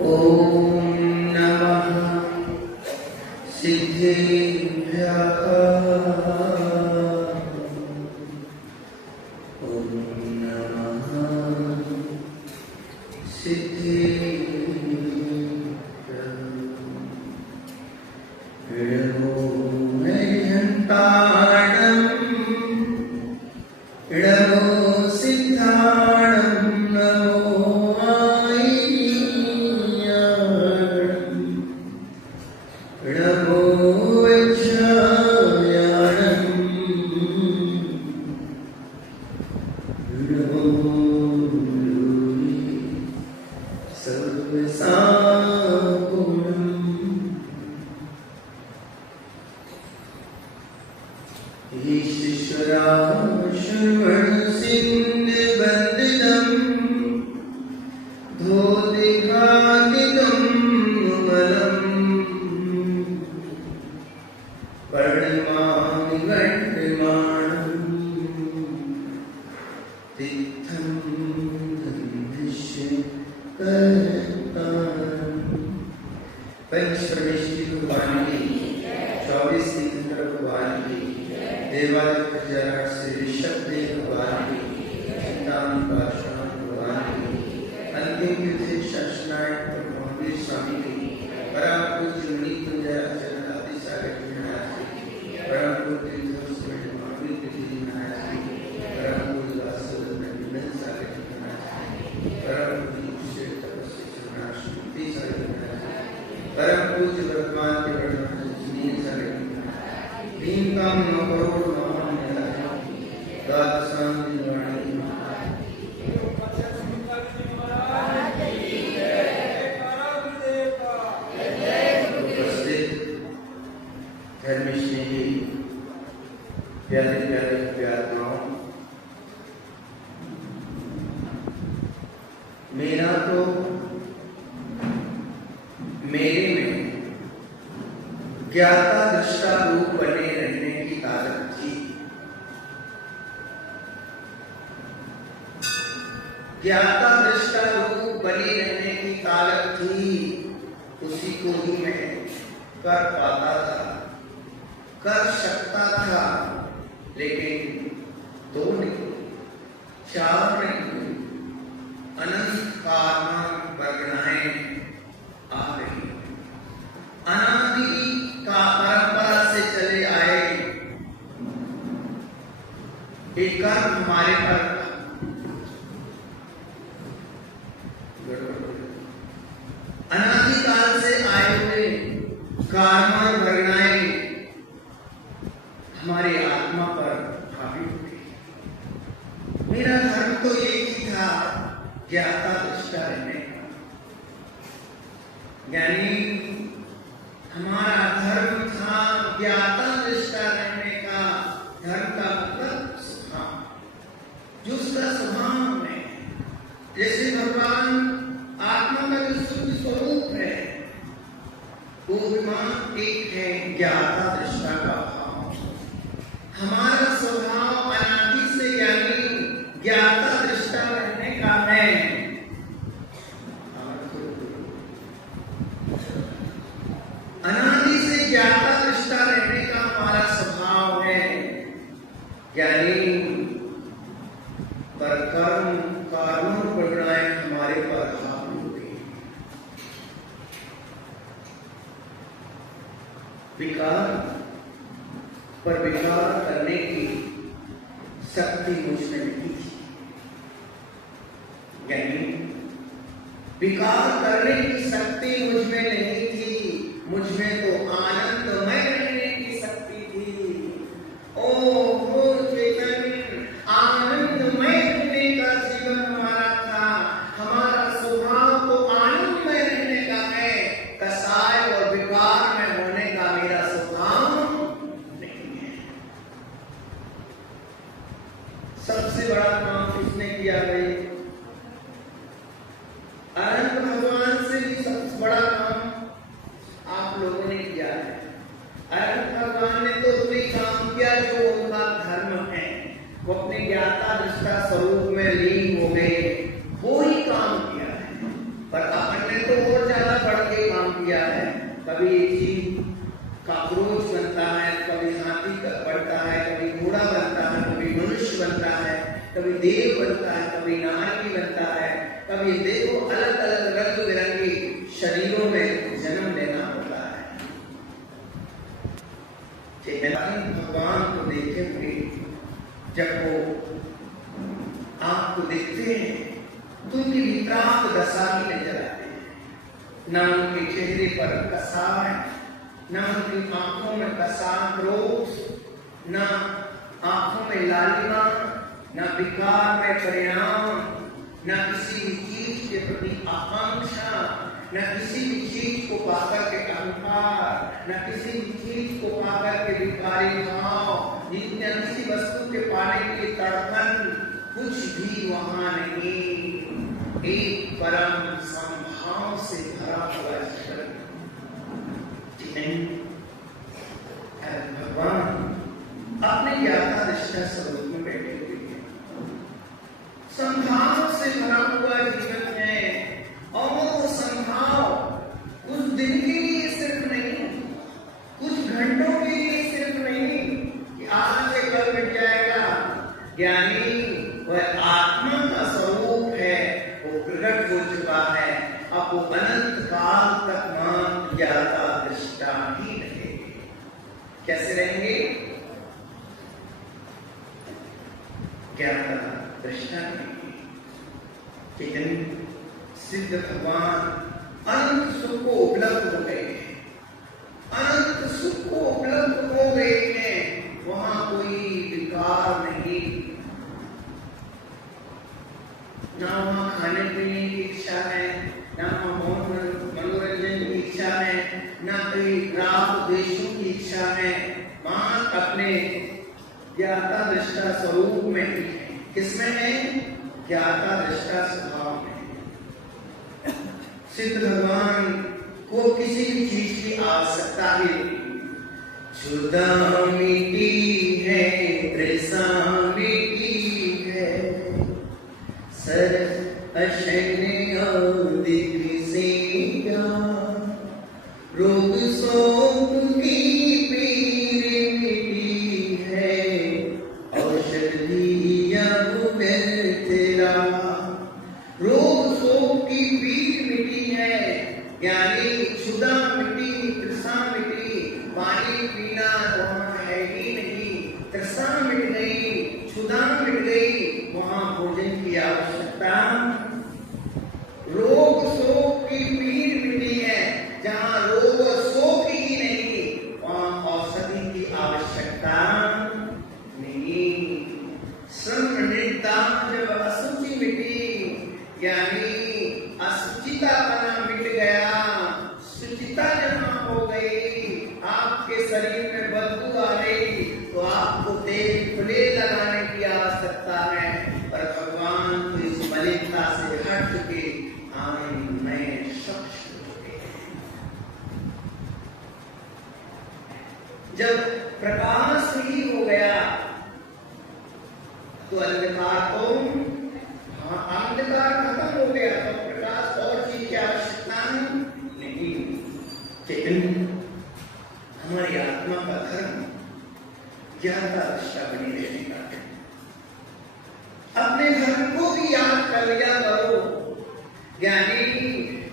ओम नमः सिद्धेभ्यः। ओम नमः सिद्धेभ्यः। इडमो मह्यन्ताणम् इडमो सिद्धाणम् नमो आय्याणम् इडमो वैश्यायाणम् इडमो गुरुरि सर्वसागुणम्। ईश्वरा श्रवणसिन्धुबन्दितम् धोतिघातिकम् मलम् वर्णमानि वर्णमाणम् तिक्तं गन्धिष्य करतारम्। पंचश्रवणेश्वरी भगवान की 24 तीर्थंकर भगवान की देवालय प्रचारक श्री ऋषभ देव भगवान की चिंतामणि पातशाह भगवान की अंतिम तीर्थ शासनायक महावीर स्वामी की परम पूज्य मुनि कुंजय आचार्य आदि सागर जी महाराज की परम पूज्य तीर्थ श्री महावीर जी महाराज की परम पूज्य वासुदेव नंदन सागर जी महाराज की परम पूज्य श्री तपस्वी श्री सागर जी महाराज परम पूज्य वर्तमान के वर्तमान सुनील सागर जी भीम का 9 करोड़ महान दासां निवाणी उपस्थित धर्मस्नेही प्यारे प्यारे प्यात्माओं, मेरा तो मेरे में ज्ञाता दृष्टा रूप बने रहने की ताकत थी। ज्ञाता दृष्टा रूप बनी रहने की ताकत थी, उसी को ही मैं कर पाता था, कर सकता था। लेकिन 2 नहीं, 4 नहीं, अनंत कारणों वर्गणाएं आ रही। अनादि का परंपरा से चले आए एक कर्म हमारे पर अनादिकाल से आए हुए कर्म वर्गणाएं हमारी आत्मा पर हावी हुई। मेरा धर्म तो एक ही था, ज्ञाता दृष्टा रहने का। यानी हमारा धर्म था ज्ञाता दृष्टा रहने का। धर्म का मतलब स्वभाव, जो उसका स्वभाव में जैसे भगवान आत्मा का जो शुद्ध स्वरूप है वो विमान एक है, ज्ञाता दृष्टा का भाव। हमारा स्वभाव अनादि से यानी ज्ञाता दृष्टा रहने का है। अनादि से ज्ञाता दृष्टा रहने का हमारा स्वभाव है। यानी पर कर्म कारणों वर्गणाएं हमारे पर हावी हो गई। विकार पर विकार करने की शक्ति मुझ में नहीं थी। यानी विकार करने की शक्ति मुझ में नहीं थी, मुझ में तो आनंदमय रहने की शक्ति थी। ओ चेतन, आनंदमय रहने का जीवन हमारा था। हमारा स्वभाव तो आनंदमय रहने का है। कसाय और विकार में होने का मेरा स्वभाव नहीं है। सबसे बड़ा काम किसने किया भाई? अनंत भगवान से भी सबसे बड़ा काम आप लोगों ने किया है। अनंत भगवान ने तो वही काम किया जो उनका धर्म है। वो अपने ज्ञाता दृष्टा स्वरूप में लीन हो गए, वो ही काम किया है। पर अपन ने तो और कभी देव बनता है, कभी नारी बनता है, कभी देखो अलग अलग रंग बिरंगे शरीरों में जन्म लेना होता है। भगवान को देखे हुए जब वो आपको देखते हैं तो उनकी विकराल दशा ही नजर आती है। न उनके चेहरे पर कसार है, न उनकी आंखों में कसार क्रोध, न आंखों में लालिमा, न विकार में परिणाम, न किसी भी चीज के प्रति आकांक्षा, न किसी भी चीज को पाकर के अहंकार, न किसी भी चीज को पाकर के विकारी भाव, जितने किसी वस्तु के पाने की तड़पन, कुछ भी वहां नहीं। एक परम संभाव से भरा हुआ जीवन। भगवान अपने ज्ञाता निष्ठा स्वरूप में बैठे हुए हैं, संभाव से भरा हुआ जीवन है। और वो संभाव कुछ दिन के लिए सिर्फ नहीं, कुछ घंटों के लिए सिर्फ नहीं कि आज से कल मिट जाएगा। ज्ञानी वह आत्मा का स्वरूप है, वो प्रकट हो चुका है। अब वो अनंत काल तक मान ज्ञाता दृष्टा ही रहेंगे। कैसे रहेंगे? ज्ञाता दृष्टा रहेंगे। लेकिन सिद्ध भगवान अनंत सुख को उपलब्ध हो गए हैं, अनंत सुख को उपलब्ध हो गए हैं। वहां कोई विकार नहीं, ना वहां खाने पीने की इच्छा है, ना वहां मनोरंजन की इच्छा है, ना कोई राग द्वेषों की इच्छा है। वहां अपने ज्ञाता दृष्टा स्वरूप में ही है। किसमें है? ज्ञाता दृष्टा स्वभाव में। सिद्ध भगवान को किसी भी चीज की आवश्यकता ही नहीं। जुदा मिटी है, तृषा मिटी है, सर अशन्य दिख से रोग शोक की पीर मिटी है, औषधि अब तेरा। रोग शोक की पीर मिटी है, यानी क्षुधा मिटी, तृषा मिटी। पानी पीना वहां है ही नहीं, तृषा मिट गई, क्षुधा मिट गई, वहां भोजन की आवश्यकता। रोग शोक की पीड़ मिटी है, जहां रोग और शोक ही नहीं, वहां औषधि की आवश्यकता नहीं। श्रम निद्रा जब असुचि मिटी, यानी असुचितापना मिट गया, सुचिता जहां हो गई, आपके शरीर में बदबू आ गई, तो आपको तेल खुले लगाने की आवश्यकता है। पर भगवान को इस मलिनता से हट के नए स्वच्छ हो गए। जब प्रकाश ही हो गया तो अंधकार तो अंधकार खत्म हो गया, तो प्रकाश और चीज की आवश्यकता नहीं। लेकिन हमारी आत्मा का धर्म ज्ञाता दृष्टा बनी रहने का है। अपने धर्म को भी याद कर लिया करो। ज्ञानी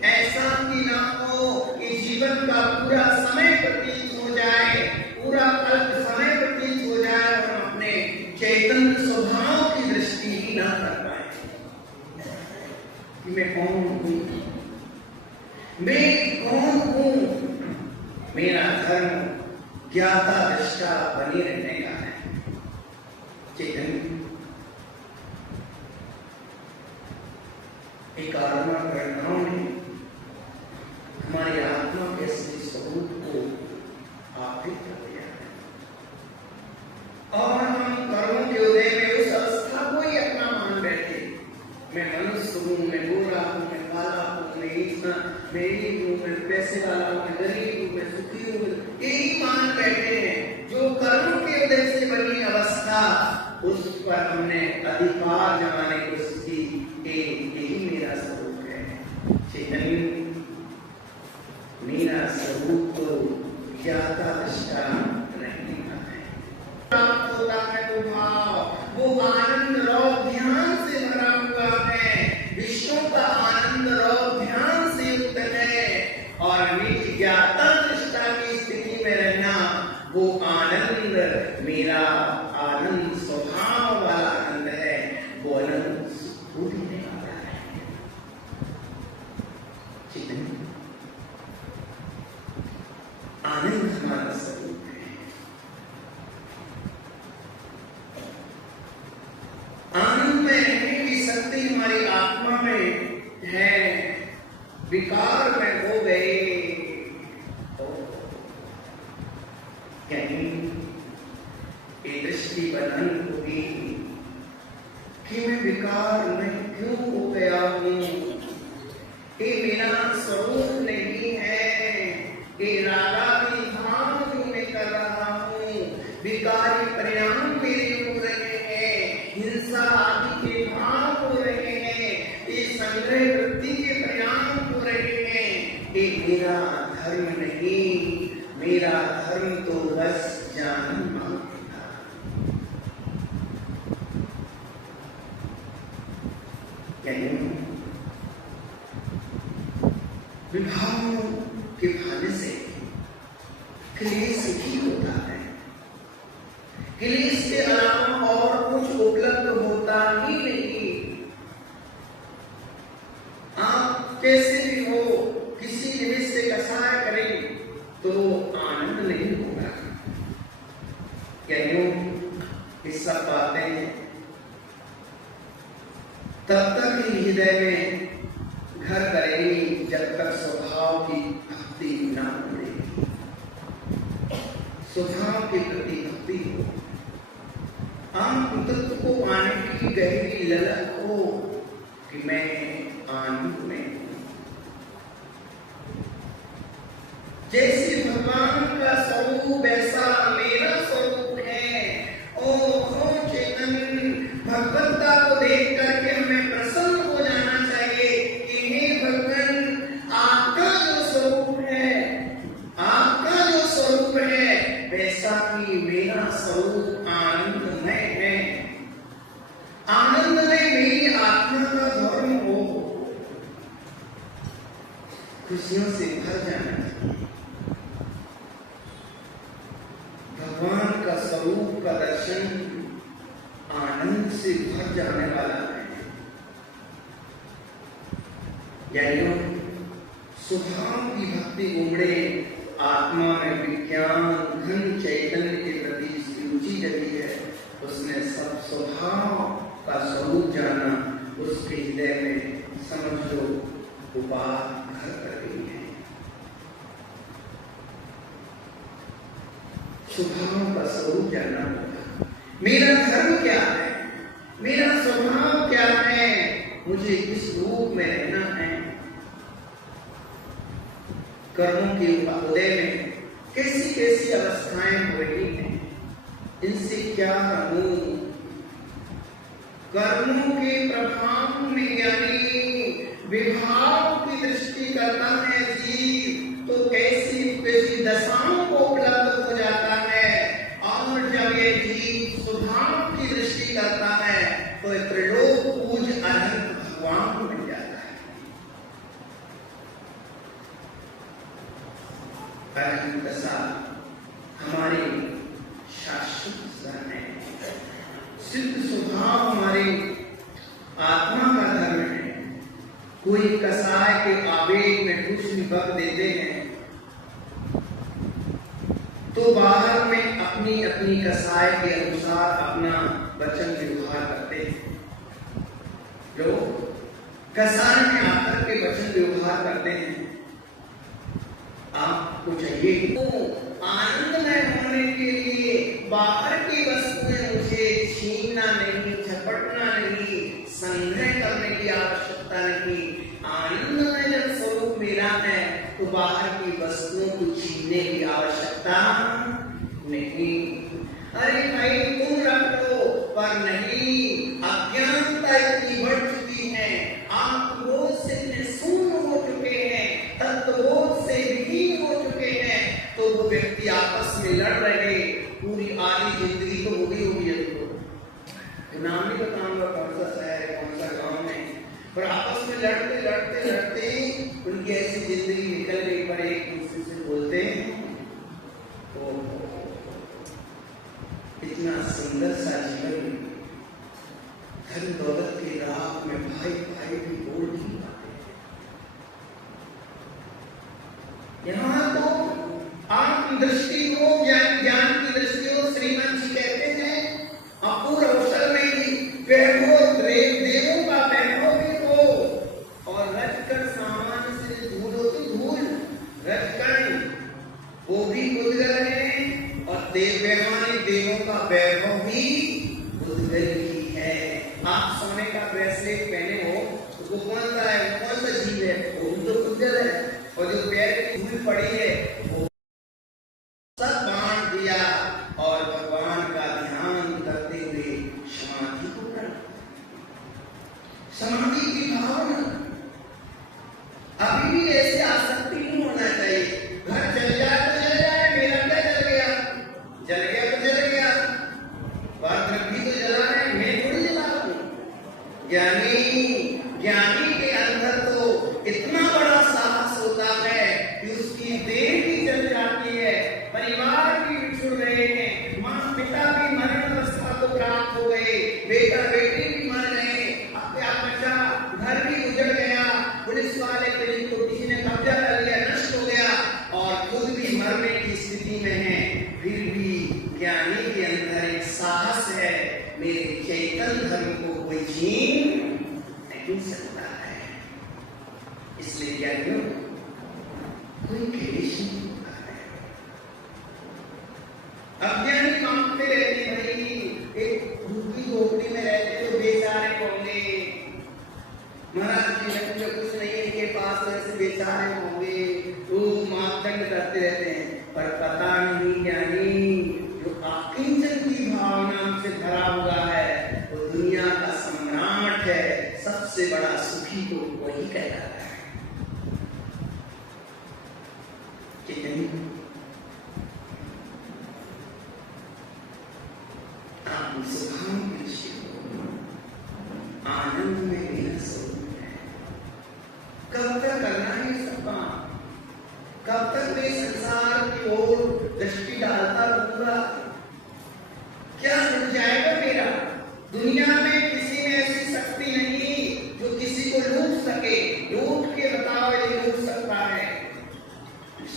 ऐसा कि ना हो कि जीवन का पूरा समय प्रतीत हो जाए, पूरा अल्प समय प्रतीत हो जाए और हम अपने चैतन्य स्वभाव की दृष्टि ही ना कर पाए कि मैं कौन हूं, मैं कौन हूं। मेरा धर्म ज्ञाता दृष्टा बनी रहने का है। चैतन्य एक आत्मा घटनाओं ने हमारी आत्मा के असली स्वरूप को आकृत कर दिया है, और हम कर्मों के उदय में उस अवस्था को ही अपना मान बैठे। मैं मनुष्य हूँ, मैं गोरा हूँ, मैं काला हूँ, मैं इतना, मैं ये हूँ, मैं पैसे वाला हूँ, मैं गरीब हूँ, मैं सुखी हूँ, यही मान बैठे हैं। जो कर्मों के उदय से बनी अवस्था, उस पर हमने अधिकार जमाने की कोशिश की। यही मेरा स्वरूप है। चैतन्य मेरा स्वरूप तो ज्ञाता दृष्टा रहने का है। प्राप्त होता है वो भाव, वो आनंद, रौद्र शक्ति हमारी आत्मा में है, विकार में हो गए, कहीं ये दृष्टि बदल होगी कि मैं विकार में क्यों हो गया हूँ, ये मेरा स्वरूप नहीं है, ये रागादि भाव जो मैं कर रहा हूँ, विकारी परिणाम मेरे हो रहे हैं, हिंसा आदि के भाव हो रहे हैं, ये संग्रह वृत्ति के परिणाम हो रहे हैं, ये मेरा धर्म नहीं, मेरा धर्म तो बस जान मांगता। विभागों के भाने से क्लेश ही होता है, क्लेश के अलावा और कुछ उपलब्ध होता ही नहीं। आप कैसे भी हो, किसी निमित्त से कसाय करें तो आनंद नहीं होगा। क्यों? ये सब बातें तब तक ही हृदय में घर करेगी जब तक स्वभाव की भक्ति न मिलेगी, स्वभाव के प्रति भक्ति हो, आत्म तत्व को पाने की गहरी ललक हो कि मैं आनंद में हूं। जैसे भगवान का स्वरूप वैसा मेरा स्वरूप है। ओहो चेतन, भगवत्ता को देख करके हमें प्रसन्न हो जाना चाहिए कि हे भगवान, आपका जो स्वरूप है, आपका जो स्वरूप है वैसा ही मेरा स्वरूप आनंदमय है। आनंदमय मेरी आत्मा का धर्म हो, खुशियों से भर जाना चाहिए। भगवान का स्वरूप का दर्शन आनंद से भर जाने वाला है। यानी स्वभाव की भक्ति उमड़े, आत्मा में विज्ञान घन चैतन्य के प्रति रुचि जगी है, उसने सब स्वभाव का स्वरूप जाना, उसके हृदय में समझ लो उपाधि घर कर गई है। स्वभाव का स्वरूप जानना होगा। मेरा धर्म क्या है, मेरा स्वभाव क्या है, मुझे किस रूप में रहना है। कर्मों के उदय में कैसी कैसी अवस्थाएं हो रही हैं, इनसे क्या रहूं। कर्मों के प्रभाव में यानी विभाव की दृष्टि करता है जीव, तो कैसी कैसी दशाओं को उपलब्ध हो जाता है। और जब ये जीव स्वभाव की दृष्टि करता है तो त्रिलोक पूज अनंत भगवान बन जाता है। परम दशा हमारे शाश्वत है, सिद्ध स्वभाव हमारे आत्मा का धर्म है। कोई कसाय के आवेग में कुछ भी बग देते हैं तो बाहर में अपनी अपनी कसाय के अनुसार अपना वचन व्यवहार करते हैं। जो कसाय में आकर के वचन व्यवहार करते हैं, आपको चाहिए तो आनंदमय होने के लिए बाहर की वस्तुएं मुझे छीनना नहीं, झपटना नहीं, संग्रह करने की आवश्यकता नहीं। आनंदमय जब स्वरूप मेरा है तो बाहर की वस्तुओं को छीनने की आवश्यकता नहीं। अरे भाई तुम रख लो, पर नहीं, अज्ञानता इतनी बढ़ चुकी है, आप बोध से इतने शून्य हो चुके हैं, तत्वबोध से विहीन हो चुके हैं, तो वो व्यक्ति आपस में लड़ रहे, पूरी आधी जिंदगी तो होगी नाम नहीं बताऊंगा कौन सा शहर है, कौन सा गांव है, पर आपस में लड़ते लड़ते लड़ते उनकी ऐसी जिंदगी निकल गई, पर एक दूसरे से बोलते तो इतना सुंदर सा जीवन, धन दौलत के राह में भाई भाई भी बोल नहीं पाते। यहाँ तो आत्म दृष्टि हो, ज्ञान की दृष्टि हो, श्रीमान जी कहते हैं अपूर्व अवसर में ही देवों का आप सोने का ब्रेसलेट पहने हो तो वो कौन सा है, कौन सा जीव है, वो तो उज्जवल है। और जो पैर की धूल पड़ी है वो सब बांट दिया और भगवान का ध्यान करते हुए समाधि को प्राप्त। समाधि की भावना अभी भी ऐसे आसक्ति नहीं होना चाहिए। घर चल जाए तो चल जाए, मेरा क्या जल गया, जल गया तो जल गया, बात रखी तो जला है, मैं थोड़ी जला हूं। ज्ञानी के अंदर तो इतना बड़ा साहस होता है कि उसकी देह भी जल जाती है, परिवार भी बिछुड़ रहे हैं, माँ पिता भी मरण अवस्था को प्राप्त हो गए, बेटा बेटी भी मर गए, अब क्या बचा, घर भी उजड़ गया, पुलिस वाले पुलिस को किसी ने कब्जा कर लिया, नष्ट हो गया और खुद भी मरने की स्थिति में है। फिर भी ज्ञानी के अंदर एक साहस है, मेरे चैतन्य धर्म को कोई छीन नहीं सकता है। इसलिए ज्ञानियों कोई क्लेश नहीं होता है। अज्ञानी कांपते रहते हैं, भाई एक झुग्गी झोपड़ी में रहते तो बेचारे होंगे, महाराज जीवन में कुछ नहीं है इनके पास, ऐसे बेचारे होंगे, तो मापदंड करते रहते हैं। पर पता नहीं ज्ञानी जो आकिंचन की भावना से भरा हुआ है वो दुनिया का सम्राट है, सबसे बड़ा सुखी तो वही कहलाता है। कितनी आप सुखान आनंद में मेरा स्वरूप है। कब तक करना है सब काम, कब तक मैं संसार की ओर दृष्टि डालता रहूंगा, क्या मिल जाएगा मेरा। दुनिया में किसी में ऐसी शक्ति नहीं जो किसी को लूट सके, लूट के बताओ ये लूट सकता है,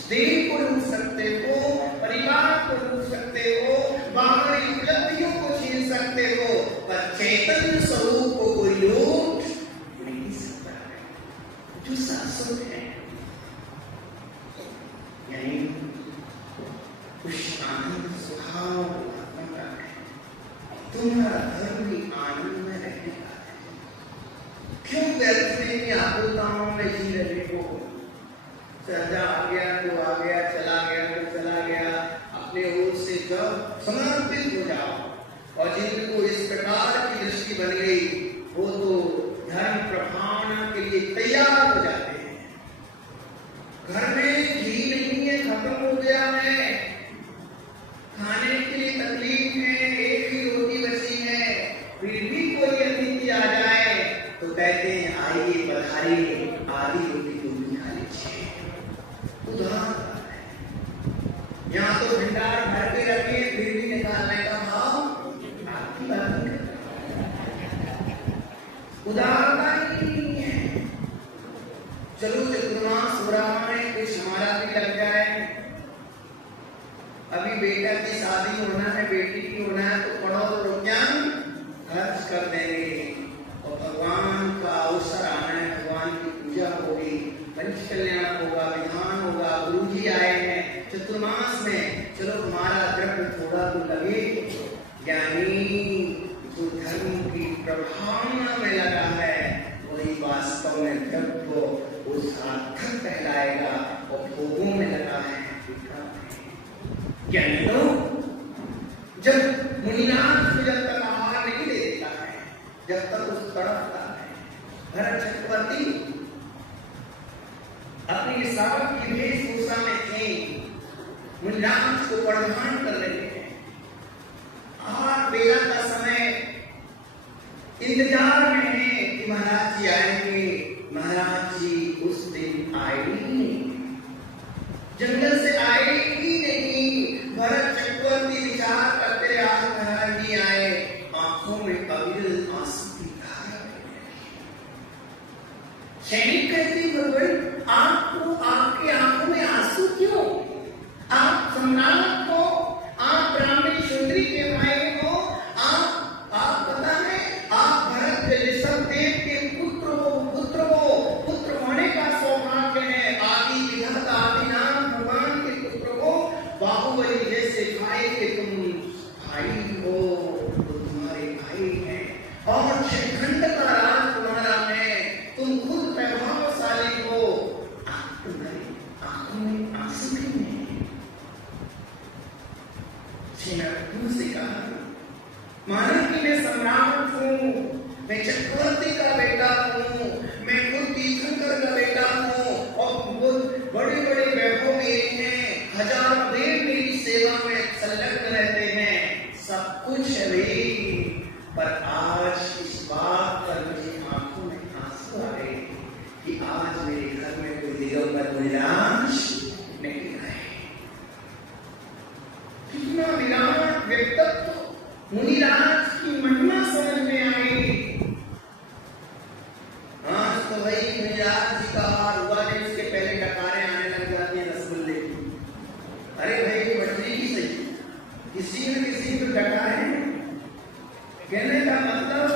देह को लूट सकते हो, परिवार को लूट सकते हो, बाहरी उपलब्धियों को छीन सकते हो, पर चैतन्य स्वरूप को कोई लूट नहीं सकता है, जो शाश्वत है। यानी उस आनंद स्वभाव आत्मा का है। तुम्हारा धर्म भी आनंद में रहने का है। क्यों व्यर्थ में की आकुलताओं में जी रहे हो। सजा आ गया तो आ गया, चला गया तो चला गया, अपने ओर से जब समर्पित हो जाओ और जिनको इस प्रकार की दृष्टि बन गई वो तो धर्म प्रभावना के लिए तैयार हो जाते हैं। घर में घी नहीं है, खत्म हो गया है, खाने के लिए तकलीफ है, एक ही रोटी बची है, फिर भी कोई अतिथि आ जाए तो कहते हैं आइए पधारिए, आधी रोटी तुम भी खा लीजिए। उदाहरण यहाँ तो भंडार भर के रखे, फिर भी निकालने का भाव आपकी बात नहीं करता। उदाहरणता ही नहीं है। चलो चतुर्मास हो रहा है, कुछ हमारा भी लग जाए, अभी बेटा की शादी होना है, बेटी की होना है, तो करोड़ों रुपया खर्च कर देंगे और भगवान का अवसर आना है, भगवान की पूजा होगी, पंच कल्याण होगा, विधान होगा, गुरु जी आए हैं चतुर्मास में, चलो हमारा द्रव्य थोड़ा तो लगे। ज्ञानी जो धर्म की प्रभावना में लगा है वही वास्तव में द्रव्य वो सार्थक कहलाएगा, और भोगों में लगा है ज्ञानियों। जब मुनिनाथ को जब तक आहार नहीं दे देता है, जब तक उस तड़पता है, भरत चक्रवर्ती अपनी सावक की वेशभूषा में थे, मुनिनाथ को प्रधान कर रहे हैं। आहार बेला का समय इंतजार में है कि महाराज जी आएंगे। महाराज जी उस दिन आए नहीं, जंगल से आए ही नहीं। भरत चक्रवर्ती विचार करते रहे, आज महाराज जी आए, आंखों में अविरल आंसू की धारा बहने लगी। सैनिक कहती भगवान आपको, आपकी आंखों में आंसू क्यों? आप सम्राट हो, आप ब्राह्मणी शूद्री के भाई हो, आप पता है आप भरत ऋषभ देव के पुत्र हो, पुत्र होने का सौभाग्य है, आदि विधाता आदि नाम भगवान के पुत्र हो, बाहुबली जैसे भाई के तुम भाई हो, तो तुम्हारे भाई हैं। और मैं चक्रवर्ती का बेटा हूँ, मैं खुद तीर्थंकर का बेटा हूँ और बहुत बड़े बड़े वैभव मेरे हैं, हजार देव मेरी सेवा में संलग्न रहते हैं, सब कुछ है भाई। पर आज इस बात पर मुझे आंखों में आंसू आ गए कि आज मेरे घर में कोई दिगंबर मुनिराज नहीं रहे। कितना विराट व्यक्तित्व, मुनिराज की महिमा समझ में आई। हाँ तो भाई मुनिराज जी का हुआ नहीं, उसके पहले डकारे आने लग जाती है रसगुल्ले की। अरे भाई बटरी की सही, किसी न किसी को डकारे। कहने का मतलब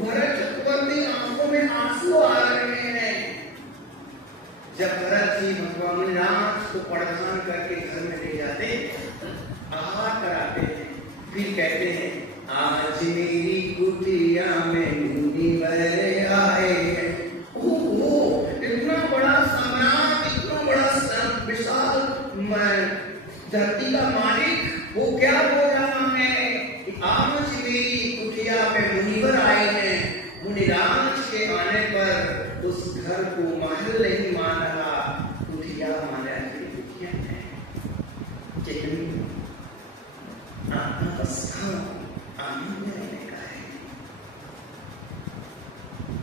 भरत चक्रवर्ती आंखों में आंसू आ रहे हैं। जब भरत जी भगवान मुनिराज को प्रधान करके घर में ले जाते, आहार कराते हैं, फिर कहते हैं आज मेरी कुटिया में मुनिवर आए हैं। ओहो, इतना बड़ा सम्राट, इतना बड़ा विशाल धरती का मालिक, वो क्या बोल रहा है कि आज मेरी कुटिया में मुनिवर आए हैं। मुनिराज के आने पर उस घर को महल नहीं मान रहा, कुटिया मान रहा है। कुटिया है आनंद रहने का है।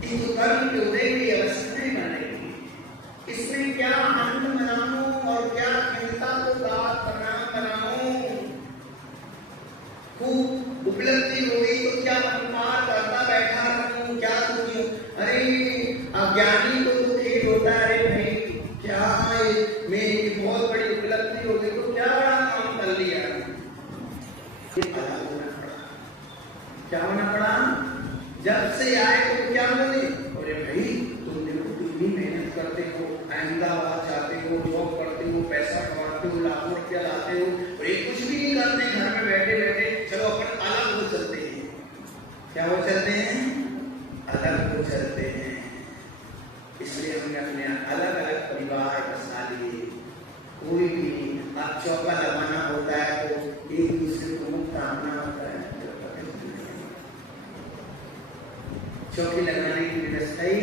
इन कर्म के उदय की अवस्थाएं बनेगी। इसमें क्या आनंद मनाऊं और क्या खिलता को दात प्रणाम बनाऊं। खूब उपलब्धि हो गई तो क्या अहंकार करता बैठा रहूं, क्या दुखी। अरे अज्ञानी को तो खेद होता है, अरे भाई क्या मेरी बहुत बड़ी उपलब्धि हो गई तो क्या बड़ा काम कर लिया। क्या होना पड़ा, जब से आए तो क्या बोले, अरे भाई तुम देखो कितनी मेहनत करते हो, अहमदाबाद जाते हो, जॉब करते हो, पैसा कमाते हो, लाखों रुपया लाते हो, और ये कुछ भी नहीं करते, घर में बैठे बैठे चलो अपन अलग हो चलते हैं। क्या हो चलते हैं, अलग हो चलते हैं। इसलिए हमने अपने अलग अलग परिवार बसा लिए। कोई भी अब चौका लगाना होता है तो एक दूसरे को मुक्त आना होता है। चौकी लगाने की व्यवस्था ही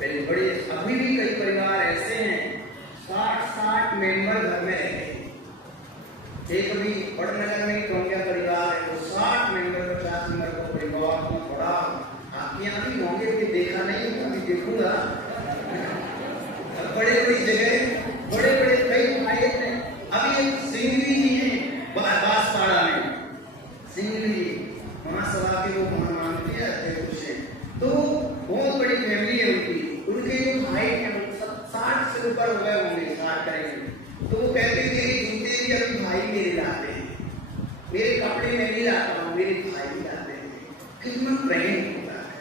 पहले बड़े, अभी भी कई परिवार ऐसे हैं 60 मेंबर घर में रहते हैं। एक अभी बड़नगर में टोंगिया परिवार है, वो 60 मेंबर 50 मेंबर का परिवार को बड़ा। आपके यहाँ भी होंगे कि देखा नहीं, अभी देखूंगा। बड़े बड़ी जगह बड़े बड़े कई भाई हैं। अभी एक सिंघवी जी हैं बांसवाड़ा में, सिंघवी जी महासभा के वो महामानते अध्यक्ष हैं। तो बहुत बड़ी फैमिली है उनके जो भाई हैं 60 से ऊपर हो गए होंगे, 60 करेंगे। तो वो कहते हैं मेरे जूते भी अभी भाई मेरे लाते हैं, मेरे कपड़े मैं नहीं लाता हूँ, मेरे भाई लाते हैं। कितना प्रेम होता है,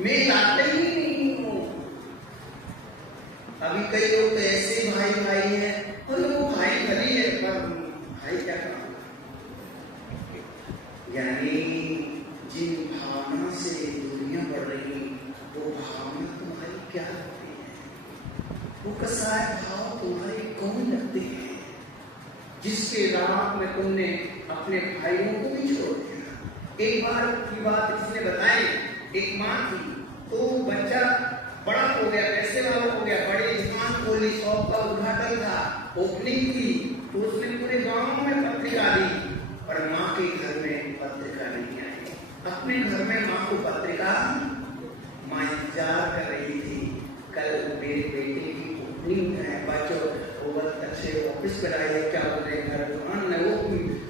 मैं लाते ही नहीं हूँ। अभी कई लोग तो ऐसे भाई भाई हैं, और वो भाई भली है पर भाई क्या काम। यानी जिन भावना से दुनिया बढ़ रही, वो भावना तुम्हारी क्या लगती है, वो कसाय भाव तुम्हारे कौन लगते हैं, जिसके राह में तुमने अपने भाइयों को भी छोड़ दिया। एक बार की बात इसने बताई, एक माँ थी, तो बच्चा बड़ा हो गया, पैसे वाला हो गया, बड़ी दुकान खोली, शॉप का उद्घाटन था, ओपनिंग थी, तो उसने पूरे गांव में पत्रिका दी, पर माँ के घर में पत्रिका नहीं आई। अपने घर में माँ को पत्रिका, माँ इंतजार कर रही थी, कल मेरे बेटे की ओपनिंग है, बच्चों वो बहुत अच्छे ऑफिस पर आए, क्या बोल रहे घर दुकान में वो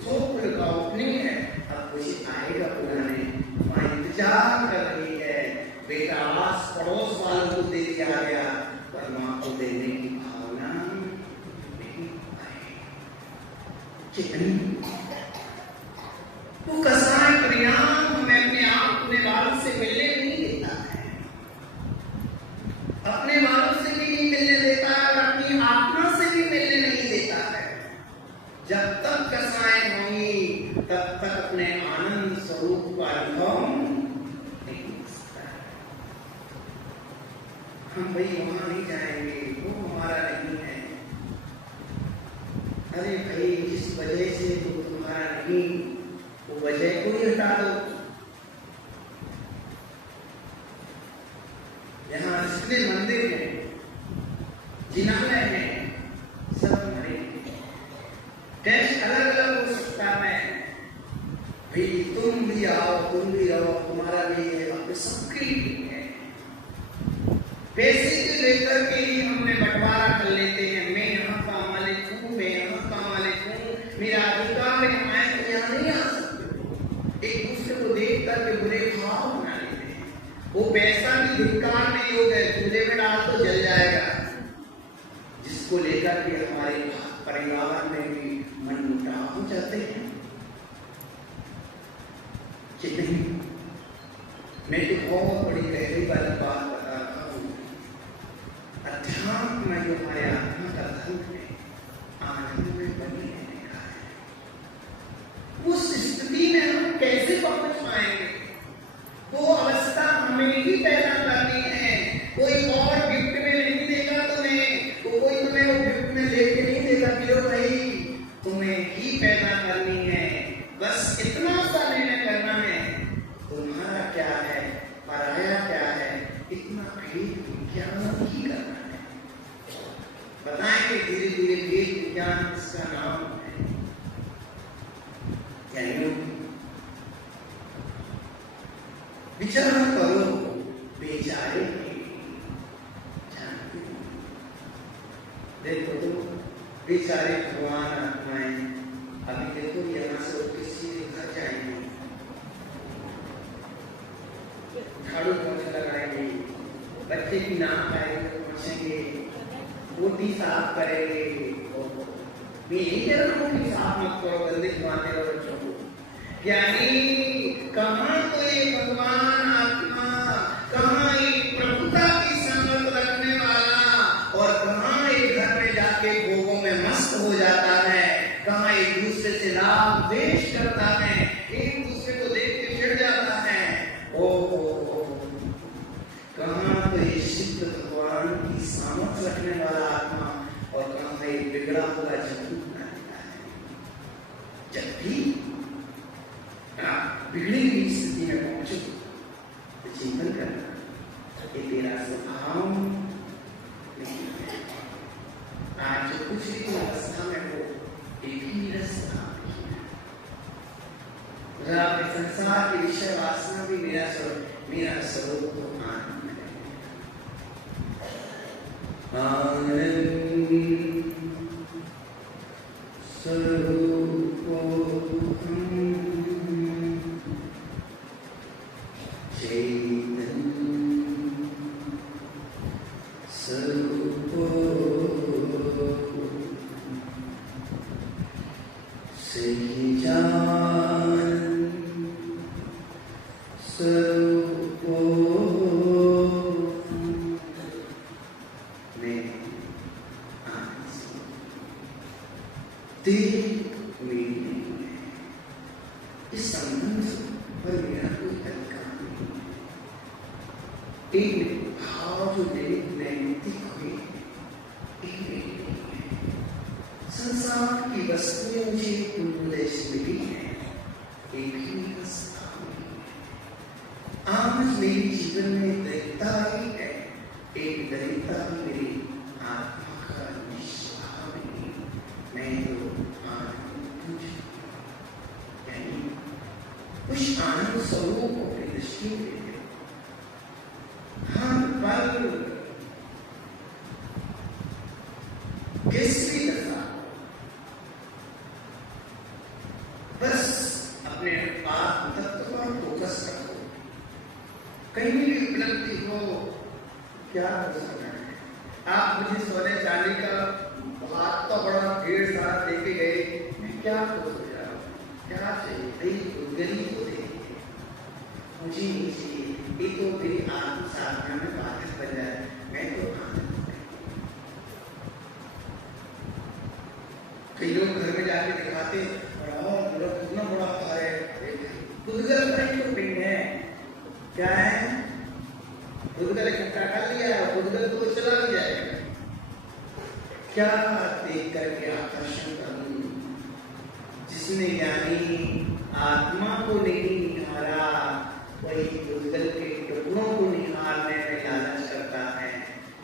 शॉप का ओपनिंग है, अब कोई आएगा बुलाने। माँ इंतजार कर रही है, बेटा आस पड़ोस वालों को दे दिया गया, पर माँ को देने की भावना नहीं आई। कितनी वो कसाय परिणाम हमें अपने आप अपने बालों से मिलने नहीं देता है, अपने बालों से भी नहीं मिलने देता है, और अपनी आत्मा से भी मिलने नहीं देता है। जब तक कसाय होंगी तब तक अपने आनंद स्वरूप का अनुभव नहीं हो सकता है। हम भाई वहां नहीं जाएंगे, वो हमारा नहीं है। अरे भाई जिस वजह से वो तुम्हारा नहीं, वो वजह को भी हटा दो। यहाँ जितने मंदिर हैं, जिनालय हैं, सब हमारे टेस्ट अलग अलग हो सकता है। भाई तुम भी आओ, तुम भी रहो, तुम्हारा भी है, आपके सबके लिए है। पैसे के लेकर के ही हमने बंटवारा कर लेते हैं। मैं यहाँ काम वाले हूँ, मैं यहाँ काम वाले हूँ, मेरा अधिकार है, मैं तो यहाँ नहीं आ सकते। एक दूसरे को देख करके बुरे भाव बना लेते हैं। वो पैसा भी धिक्कार नहीं हो गए, चूल्हे में डाल तो जल जाएगा, जिसको लेकर के हमारे परिवार में भी मनमुटाव हो जाते हैं कि नहीं। मैं तो बहुत बड़ी गहरी वाली बात बता रहा हूँ। अध्यात्म में जो हमारे आत्मा का धर्म है, आनंद में बनी रहने का है। उस स्थिति में हम कैसे पहुंच पाएंगे? वो अवस्था हमें ही पैदा करनी है। कोई और गिफ्ट में नहीं देगा तुम्हें, तो कोई तुम्हें वो गिफ्ट में लेके नहीं देगा कि लो भाई, तुम्हें ही पैदा करनी है। बस इतना सा निर्णय करना है, तुम्हारा क्या है, पराया क्या है, इतना भेद विज्ञान ही करना है। बताएंगे धीरे धीरे भेद विज्ञान इसका नाम है। यानी विचार करो, बेचारे देखो तो बेचारे भगवान आत्माएं, अभी देखो यहाँ से किसी घर जाएंगे, झाड़ू पोछा लगाएंगे, बच्चे की नाक आएंगे पोछेंगे, रोटी साफ करेंगे। मैं यही कह रहा हूँ कि साफ मत करो, गंदे खिलाते रहो बच्चों को। यानी कहाँ तो ये भगवान आत्मा, कहाँ ये प्रभुता की संगत रखने वाला, और कहाँ एक घर में जाके भोगों में मस्त हो जाता है, कहाँ एक दूसरे से लाभ द्वेष करता है, एक दूसरे को देख के चिढ़ जाता है। ओ कहाँ तो ये सिद्ध भगवान की सामर्थ रखने वाला आत्मा, और कहाँ एक बिगड़ा हुआ जंतु बना देता है। जब भी बिगड़ी हुई स्थिति में पहुंचो तो चिंतन करना, ये तेरा स्वभाव नहीं है। आज जो कुछ भी अवस्था में हो, एक ही रास्ता है। संसार की विषय वासना भी मेरा स्वरूप तो आनंद है। आनंद स्वरूप इस संबंध पर मेरा कोई अधिकार नहीं। एक भाव जो नैतिक हुए, संसार की वस्तुएं मुझे उपदेश मिली है, एक ही रास्ता है। आज मेरे जीवन में दरिद्रता ही है, एक दरिद्रता ही मेरी आत्मा का निस्वाह है। मैं तो उस आनंद स्वरूप को अपनी दृष्टि में हर पल किसी दशा बस अपने आत्म तत्व पर फोकस रखो। कहीं भी उपलब्धि हो, क्या हो सकता है? आप मुझे सोने चांदी का हाथ तो बड़ा ढेर सारा देके गए, मैं क्या हो सकता, क्या चाहिए? गरीब को देंगे, मुझे नहीं चाहिए, ये तो मेरी आत्म साधना में बाधक बन जाए। मैं तो आनंद, कई लोग घर में जाके दिखाते, कितना बड़ा है, खुदगल का ही पिंड है। क्या है? खुदगल इकट्ठा कर लिया, खुदगल तो चला भी जाएगा। क्या देख करके आकर्षण करूं? जिसने यानी आत्मा को नहीं निहारा, वही भूतल के टुकड़ों को निहारने में लालच करता है,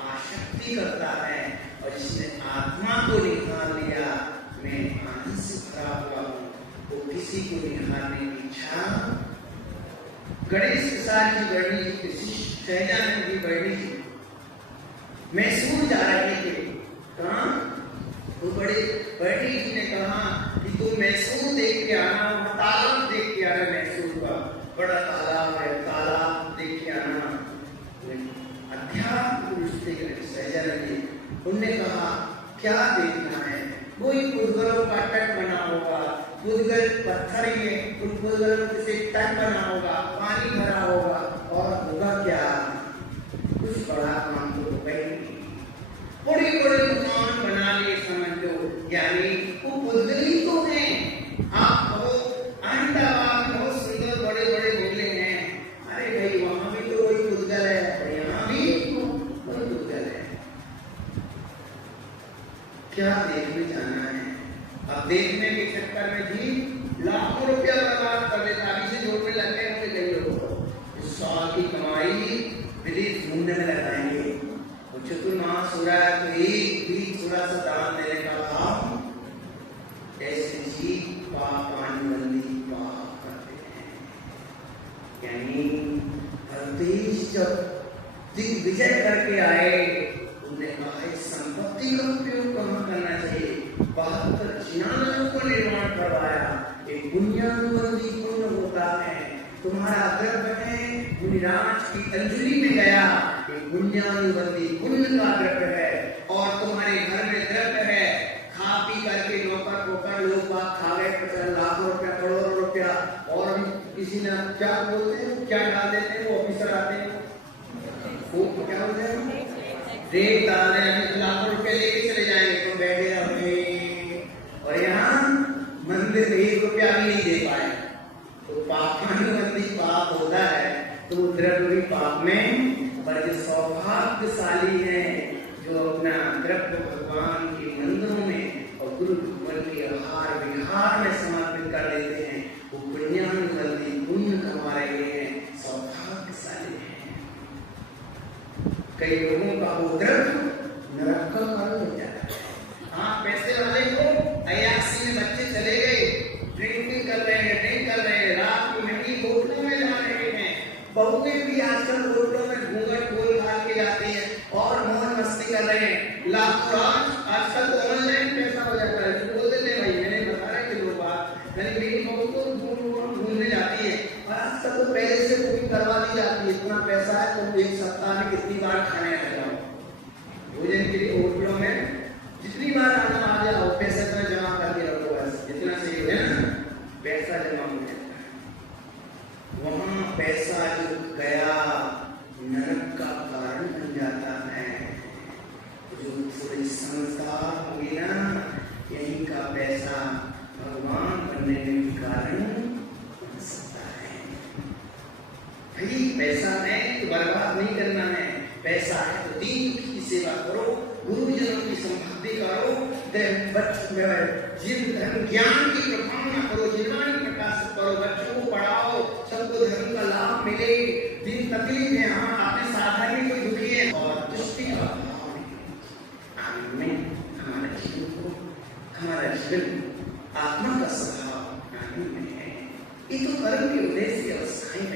आसक्ति करता है। और जिसने आत्मा को निहार लिया, मैं आनंद से भरा हुआ हूँ, वो किसी को निहारने की इच्छा। गणेश प्रसाद जी बर्णी जी, सहजानंद जी बर्णी जी मैसूर जा रहे थे। कहाँ? वो बड़े बर्णी जी ने कहा कि तुम मैसूर देख के आना, तालाब देख के आना, मैसूर का बड़ा तालाब है, तालाब देख के आना। अध्यात्म पुरुष थे सहजानंद जी, उनने कहा क्या देखना है? वही पुद्गलों का तट बना होगा, पुद्गल पत्थर ही है, उन पुद्गलों से तट बना होगा, पानी भरा होगा, और होगा क्या? कुछ बड़ा काम तो होगा ही नहीं। बड़े बड़े दुकान बना लिए समझ लो, यानी वो पुद्गल ही तो है। आप कहो अहमदाबाद में बहुत सुंदर बड़े बड़े बंगले हैं, अरे भाई वहां भी तो वही पुद्गल है, यहाँ भी वही पुद्गल है। क्या देखने जाना है? अब देखने के चक्कर में जी लाखों रुपया बर्बाद कर देता। अभी से जोड़ने लग गए होंगे कई लोगों को, इस साल की कमाई विदेश घूमने में लगाएंगे। चतुर्मास हो रहा है तो एक भी थोड़ा सा दान देने का भाव, ऐसे जी पापानुबंधी पाप करते हैं। यानी हरतेज जब दिग्विजय करके आए, उन्होंने कहा इस संपत्ति का उपयोग कहाँ करना चाहिए? 72 जिनालयों को निर्माण करवाया। एक पुण्यानुबंधी पुण्य होता है। तुम्हारा गर्भ है, मुनिराज की अंजलि में गया, एक पुण्यानुबंधी पुण्य का गर्भ है। और तुम्हारे घर में द्रव्य है, खा पी करके नौकर पोकर लोग बात खा गए, 50 लाखों रुपया, करोड़ों रुपया, और किसी ने क्या बोलते हैं, क्या डाल देते हैं, वो ऑफिसर आते हैं, वो क्या बोलते हैं, रेट डाल रहे हैं, लाखों रुपए लेके चले जाएंगे, तुम बैठे रहोगे। और यहाँ मंदिर में 1 रुपया भी नहीं दे पाए। तो पापानुबंधी पाप होता है, तो द्रव्य भी पाप में। पर जो सौभाग्यशाली है, जो अपना द्रव्य भगवान के मंदिरों में और गुरु भगवान के आहार विहार में समर्पित कर देते हैं, वो पुण्यानुबंधी पुण्य कमा रहे हैं, सौभाग्यशाली है। कई लोगों का वो द्रव्य नरक का कारण हो जाता है। हाँ, पैसे वाले को अयासी में बच्चे चले गए, ड्रिंकिंग कर रहे हैं, ड्रिंक कर रहे हैं, रात को महंगी होटलों में जा रहे हैं। बहुएं भी आजकल होटलों में घूंघट खोल खा के जाती है और मौज मस्ती कर रहे हैं। लाखों आजकल तो ऑनलाइन पैसा हो जाता है। तो बोलते थे भाई, मैंने बताया कि लोग बात, यानी मेरी बहू तो घूमने जाती है, और आजकल तो पहले से बुकिंग करवा दी जाती है। इतना पैसा है तो 1 सप्ताह में कितनी बार खाने आ जाओ, भोजन के लिए होटलों में जितनी बार आना आ जाओ, पैसा इतना जमा करके रखो, बस जितना सही है ना, पैसा जमा हो जाता है। वहां पैसा जो गया नरक का कारण बन जाता है। जो थोड़ी समझदार होगी ना, यही का पैसा भगवान बनने में कारण बन सकता है। भाई पैसा है तो बर्बाद नहीं करना है, पैसा है तो दीन की सेवा करो, गुरुजनों की संपत्ति करो, ज्ञान की प्रभावना करो, जीवनी प्रकाशित करो, बच्चों को पढ़ाओ, सबको धर्म का लाभ मिले। दिन तकलीफ है, हाँ आपने साधन में कोई दुखी है, और दृष्टि का भाव में हमारे जीवन को, हमारा जीवन आत्मा का स्वभाव में है। ये तो कर्म के उद्देश्य अवस्थाएं